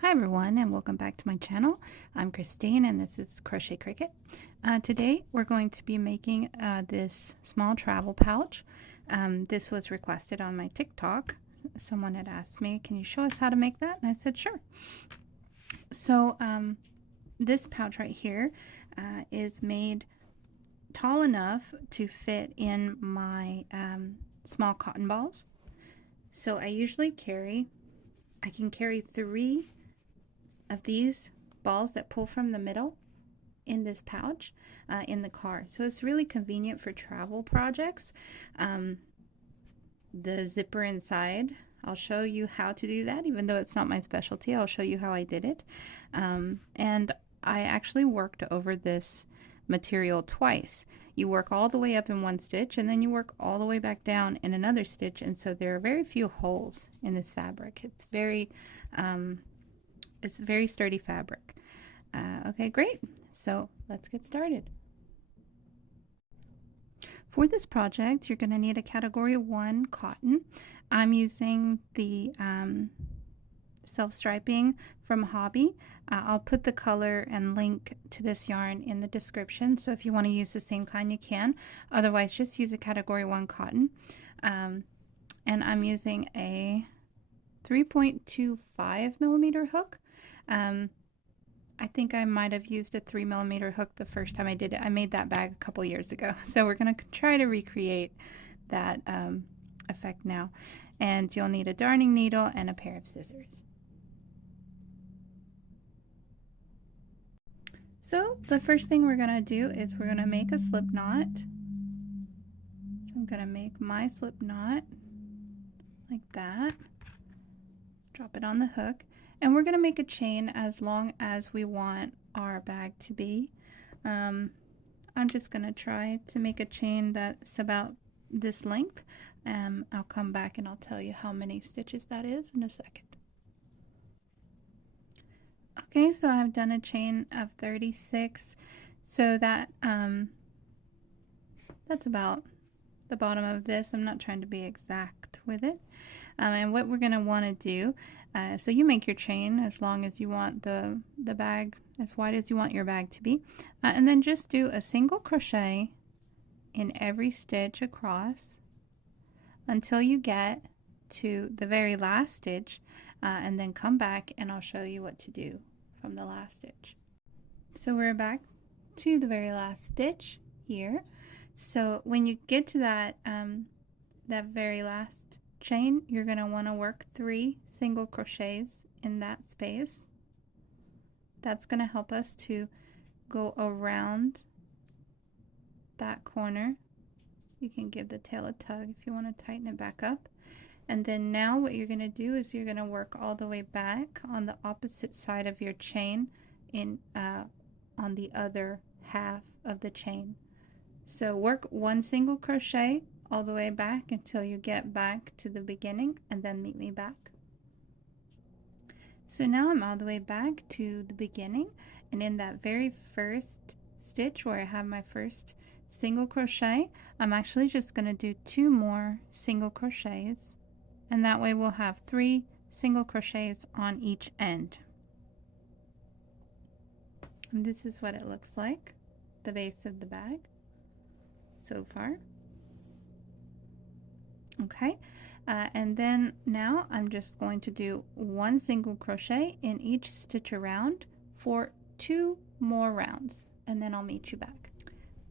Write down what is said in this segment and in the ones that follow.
Hi everyone, and welcome back to my channel. I'm Christine and this is Crochet Cricket. Today we're going to be making this small travel pouch. This was requested on my TikTok. Someone had asked me, can you show us how to make that? And I said sure. So this pouch right here is made tall enough to fit in my small cotton balls. So I usually I can carry 3 of these balls that pull from the middle in this pouch in the car. So it's really convenient for travel projects. The zipper inside, I'll show you how to do that. Even though it's not my specialty, I'll show you how I did it. And I actually worked over this material twice. You work all the way up in one stitch and then you work all the way back down in another stitch, and so there are very few holes in this fabric. It's very sturdy fabric. Okay, great. So let's get started. For this project, you're going to need a category 1 cotton. I'm using the self-striping from Hobby. I'll put the color and link to this yarn in the description, so if you want to use the same kind you can. Otherwise, just use a category 1 cotton. And I'm using a 3.25 millimeter hook. I think I might have used a 3 millimeter hook the first time I did it. I made that bag a couple years ago, so we're going to try to recreate that effect now. And you'll need a darning needle and a pair of scissors. So the first thing we're going to do is we're going to make a slip knot. So I'm going to make my slip knot like that. Drop it on the hook. And we're going to make a chain as long as we want our bag to be. I'm just going to try to make a chain that's about this length. I'll come back and I'll tell you how many stitches that is in a second. Okay, so I've done a chain of 36. So that that's about the bottom of this. I'm not trying to be exact with it. And what we're going to want to do, so you make your chain as long as you want the bag, as wide as you want your bag to be, and then just do a single crochet in every stitch across until you get to the very last stitch, and then come back and I'll show you what to do from the last stitch. So we're back to the very last stitch here. So when you get to that that very last chain, you're going to want to work 3 single crochets in that space. That's going to help us to go around that corner. You can give the tail a tug if you want to tighten it back up. And then now what you're going to do is you're going to work all the way back on the opposite side of your chain in on the other half of the chain. So work 1 single crochet all the way back until you get back to the beginning, and then meet me back. So now I'm all the way back to the beginning, and in that very first stitch where I have my first single crochet, I'm actually just going to do 2 more single crochets, and that way we'll have 3 single crochets on each end. And this is what it looks like, the base of the bag so far. Okay, and then now I'm just going to do 1 single crochet in each stitch around for 2 more rounds, and then I'll meet you back.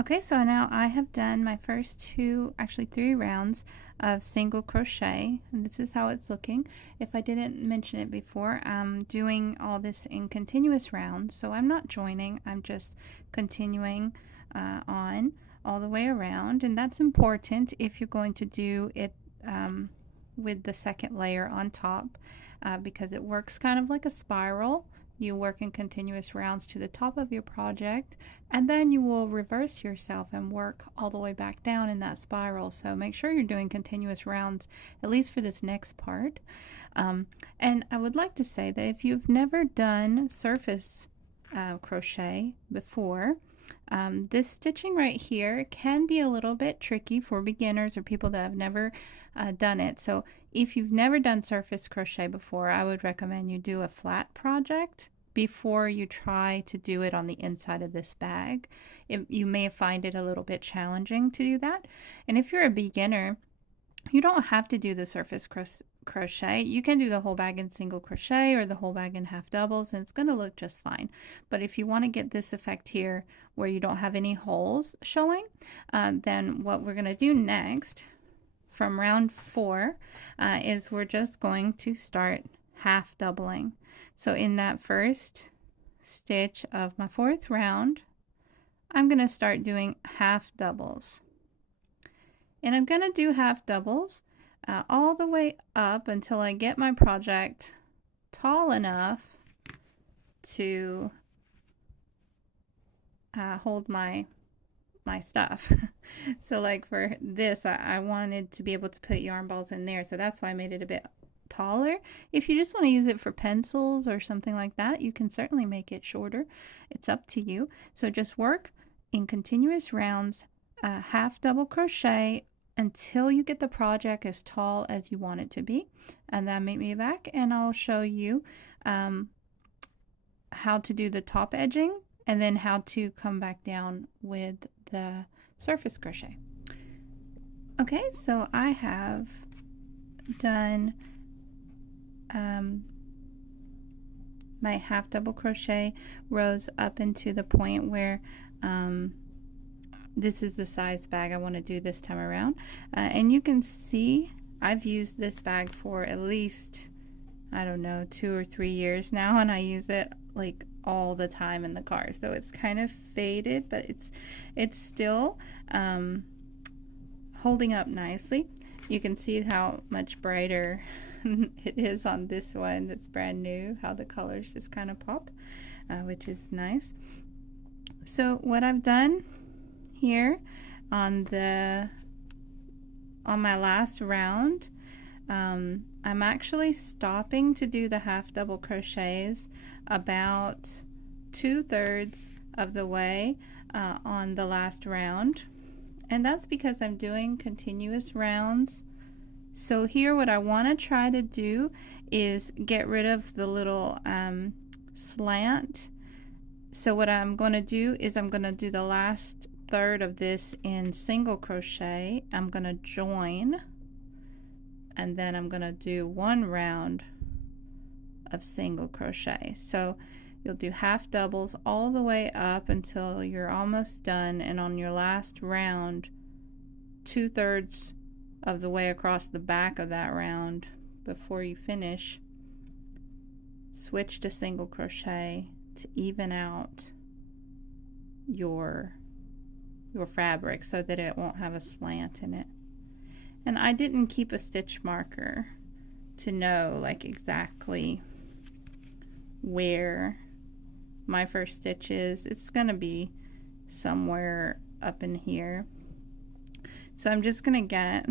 Okay, so now I have done my first 2, actually 3 rounds of single crochet, and this is how it's looking. If I didn't mention it before, I'm doing all this in continuous rounds, so I'm not joining, I'm just continuing on all the way around, and that's important if you're going to do it with the second layer on top, because it works kind of like a spiral. You work in continuous rounds to the top of your project, and then you will reverse yourself and work all the way back down in that spiral. So make sure you're doing continuous rounds, at least for this next part. And I would like to say that if you've never done surface crochet before, this stitching right here can be a little bit tricky for beginners or people that have never done it. So If you've never done surface crochet before, I would recommend you do a flat project before you try to do it on the inside of this bag. You may find it a little bit challenging to do that. And if you're a beginner, you don't have to do the surface crochet. You can do the whole bag in single crochet or the whole bag in half doubles, and it's going to look just fine. But if you want to get this effect here where you don't have any holes showing, then what we're going to do next from round 4 is we're just going to start half doubling. So in that first stitch of my 4th round, I'm going to start doing half doubles. And I'm going to do half doubles all the way up until I get my project tall enough to hold my stuff. So like for this, I wanted to be able to put yarn balls in there, so that's why I made it a bit taller. If you just want to use it for pencils or something like that, you can certainly make it shorter. It's up to you. So just work in continuous rounds, half double crochet until you get the project as tall as you want it to be, and then meet me back and I'll show you how to do the top edging and then how to come back down with the surface crochet. Okay, so I have done my half double crochet rows up into the point where this is the size bag I want to do this time around, and you can see I've used this bag for at least, I don't know, 2 or 3 years now, and I use it like all the time in the car, so it's kind of faded, but it's still holding up nicely. You can see how much brighter it is on this one that's brand new, how the colors just kind of pop, which is nice. So what I've done here on my last round, I'm actually stopping to do the half double crochets about 2/3 of the way on the last round, and that's because I'm doing continuous rounds. So here what I want to try to do is get rid of the little slant. So what I'm going to do is I'm going to do the last third of this in single crochet. I'm going to join, and then I'm going to do 1 round of single crochet. So you'll do half doubles all the way up until you're almost done, and on your last round, 2/3 of the way across the back of that round before you finish, switch to single crochet to even out your fabric so that it won't have a slant in it. And I didn't keep a stitch marker to know like exactly where my first stitch is. It's gonna be somewhere up in here. So I'm just gonna get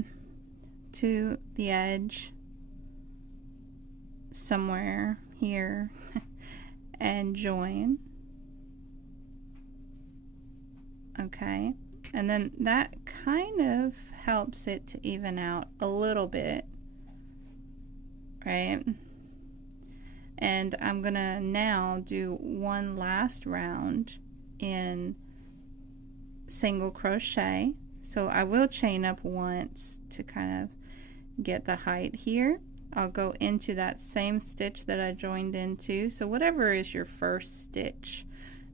to the edge somewhere here and join. Okay, and then that kind of helps it to even out a little bit, right? And I'm gonna now do 1 last round in single crochet. So I will chain up once to kind of get the height here. I'll go into that same stitch that I joined into. So whatever is your first stitch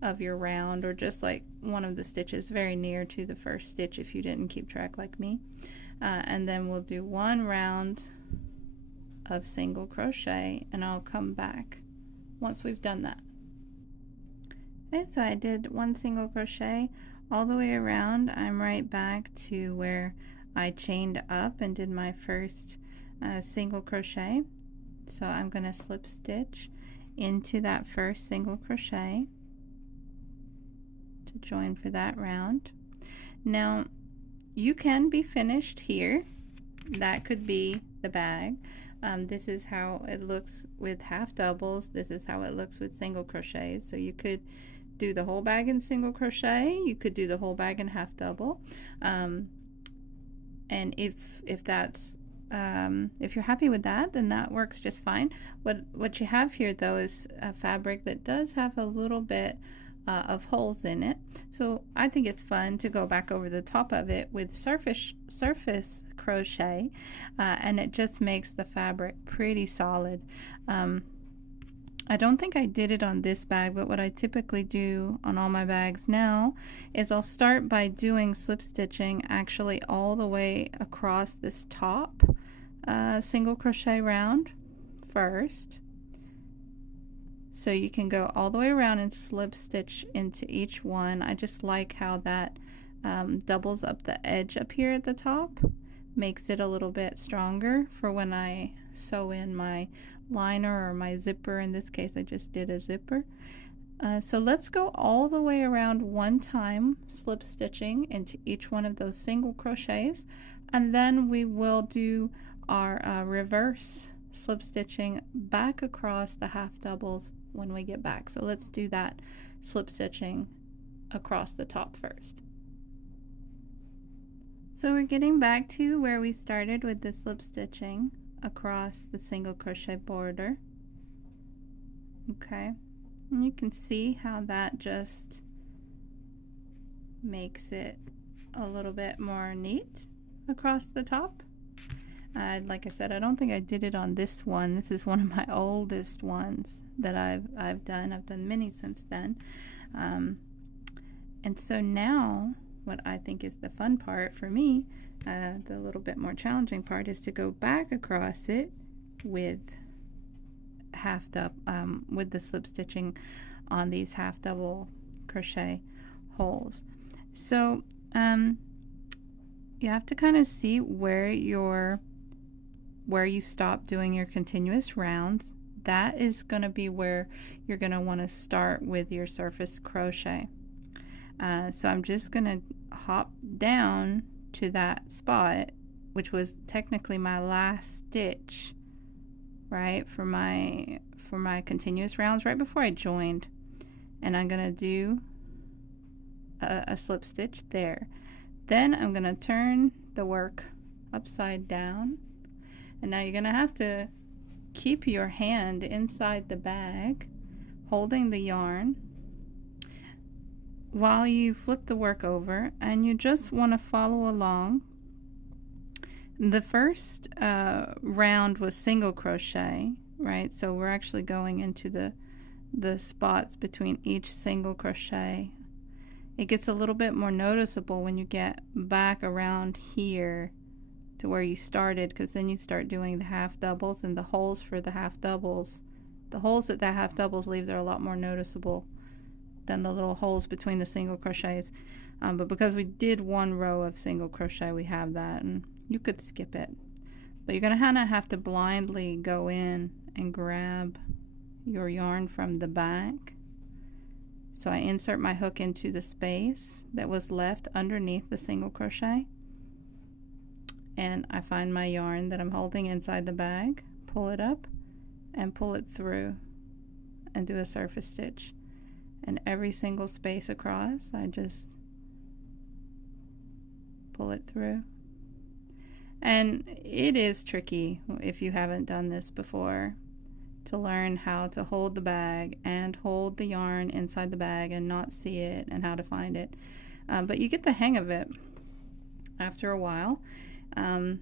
of your round, or just like one of the stitches very near to the first stitch if you didn't keep track like me. And then we'll do 1 round of single crochet, and I'll come back once we've done that. Okay, so I did 1 single crochet all the way around. I'm right back to where I chained up and did my first single crochet. So I'm going to slip stitch into that first single crochet to join for that round. Now you can be finished here. That could be the bag. This is how it looks with half doubles. This is how it looks with single crochets. So you could do the whole bag in single crochet. You could do the whole bag in half double. And if that's if you're happy with that, then that works just fine. What you have here though is a fabric that does have a little bit of holes in it, so I think it's fun to go back over the top of it with surface crochet, and it just makes the fabric pretty solid. I don't think I did it on this bag, but what I typically do on all my bags now is I'll start by doing slip stitching actually all the way across this top single crochet round first. So you can go all the way around and slip stitch into each one. I just like how that doubles up the edge up here at the top, makes it a little bit stronger for when I sew in my liner or my zipper. In this case I just did a zipper. So let's go all the way around one time, slip stitching into each one of those single crochets, and then we will do our reverse slip stitching back across the half doubles when we get back. So let's do that slip stitching across the top first. So we're getting back to where we started with the slip stitching across the single crochet border. Okay, and you can see how that just makes it a little bit more neat across the top. Like I said, I don't think I did it on this one. This is one of my oldest ones that I've done. I've done many since then. And so now what I think is the fun part for me, the little bit more challenging part, is to go back across it with with the slip stitching on these half double crochet holes. So you have to kind of see where you stop doing your continuous rounds. That is going to be where you're going to want to start with your surface crochet. So I'm just going to hop down to that spot, which was technically my last stitch, right, for my continuous rounds right before I joined, and I'm going to do a slip stitch there. Then I'm going to turn the work upside down, and now you're going to have to keep your hand inside the bag holding the yarn while you flip the work over, and you just want to follow along. The first round was single crochet, right? So we're actually going into the spots between each single crochet. It gets a little bit more noticeable when you get back around here to where you started, because then you start doing the half doubles, and the holes for the half doubles, the holes that half doubles leaves are a lot more noticeable than the little holes between the single crochets. But because we did one row of single crochet, we have that, and you could skip it. But you're going to kind of have to blindly go in and grab your yarn from the back. So I insert my hook into the space that was left underneath the single crochet, and I find my yarn that I'm holding inside the bag, pull it up and pull it through and do a surface stitch. And every single space across, I just pull it through. And it is tricky if you haven't done this before to learn how to hold the bag and hold the yarn inside the bag and not see it, and how to find it. But you get the hang of it after a while. And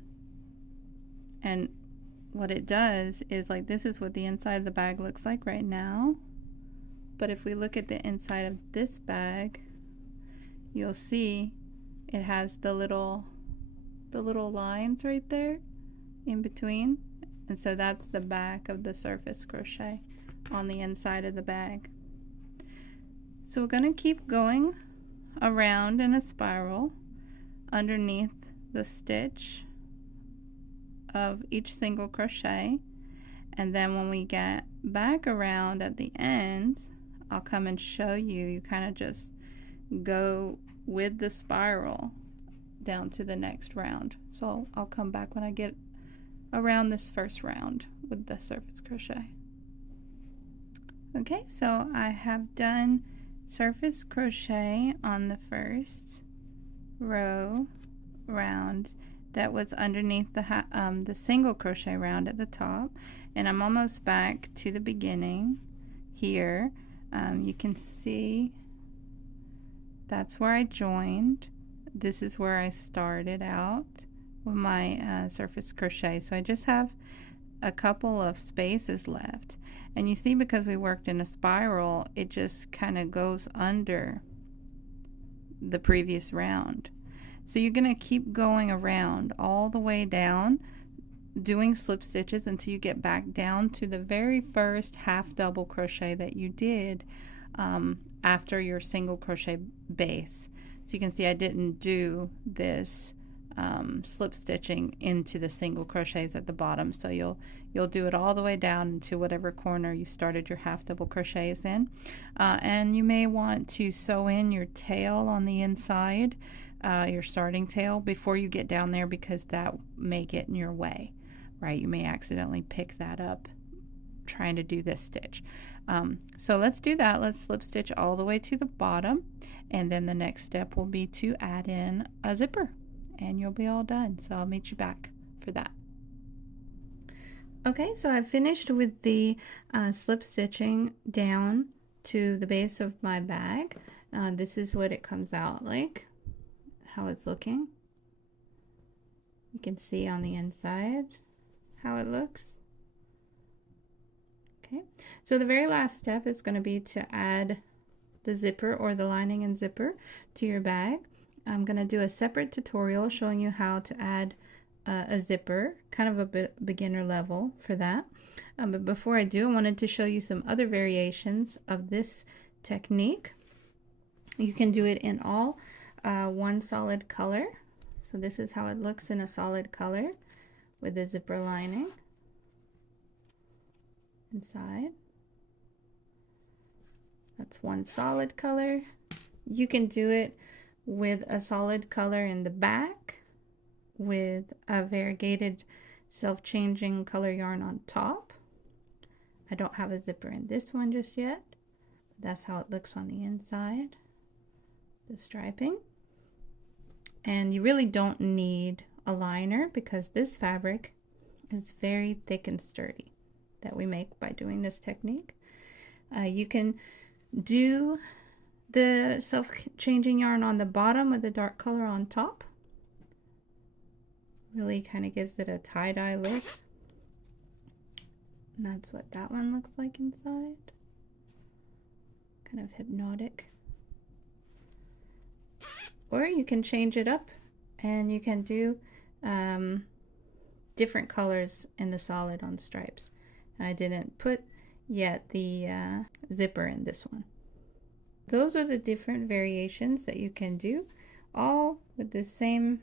what it does is, like, this is what the inside of the bag looks like right now. But if we look at the inside of this bag, you'll see it has the little lines right there in between, and so that's the back of the surface crochet on the inside of the bag. So we're going to keep going around in a spiral underneath the stitch of each single crochet, and then when we get back around at the end, I'll come and show you. You kind of just go with the spiral down to the next round. So I'll come back when I get around this first round with the surface crochet. Okay, so I have done surface crochet on the first row round. that was underneath the single crochet round at the top, and I'm almost back to the beginning here. You can see that's where I joined. This is where I started out with my surface crochet. So I just have a couple of spaces left, and you see, because we worked in a spiral, it just kind of goes under the previous round. So you're going to keep going around all the way down, doing slip stitches until you get back down to the very first half double crochet that you did after your single crochet base. So you can see I didn't do this slip stitching into the single crochets at the bottom, so you'll do it all the way down into whatever corner you started your half double crochets in, and you may want to sew in your tail on the inside, your starting tail, before you get down there, because that may get in your way, right? You may accidentally pick that up trying to do this stitch. So let's do that. Let's slip stitch all the way to the bottom, and then the next step will be to add in a zipper, and you'll be all done. So I'll meet you back for that. Okay, so I've finished with the slip stitching down to the base of my bag. This is what it comes out like, how it's looking. You can see on the inside how it looks. Okay, so the very last step is going to be to add the zipper, or the lining and zipper, to your bag. I'm going to do a separate tutorial showing you how to add a zipper, kind of a beginner level for that. But before I do, I wanted to show you some other variations of this technique. You can do it in all one solid color. So this is how it looks in a solid color with the zipper lining inside. That's one solid color. You can do it with a solid color in the back with a variegated self-changing color yarn on top. I don't have a zipper in this one just yet. That's how it looks on the inside, the striping. And you really don't need a liner, because this fabric is very thick and sturdy that we make by doing this technique. You can do the self-changing yarn on the bottom with the dark color on top. Really kind of gives it a tie-dye look. And that's what that one looks like inside. Kind of hypnotic. Or you can change it up, and you can do different colors in the solid on stripes. And I didn't put yet the zipper in this one. Those are the different variations that you can do, all with the same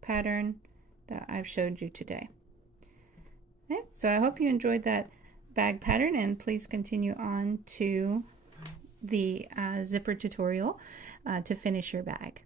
pattern that I've showed you today. Okay, so I hope you enjoyed that bag pattern, and please continue on to the zipper tutorial to finish your bag.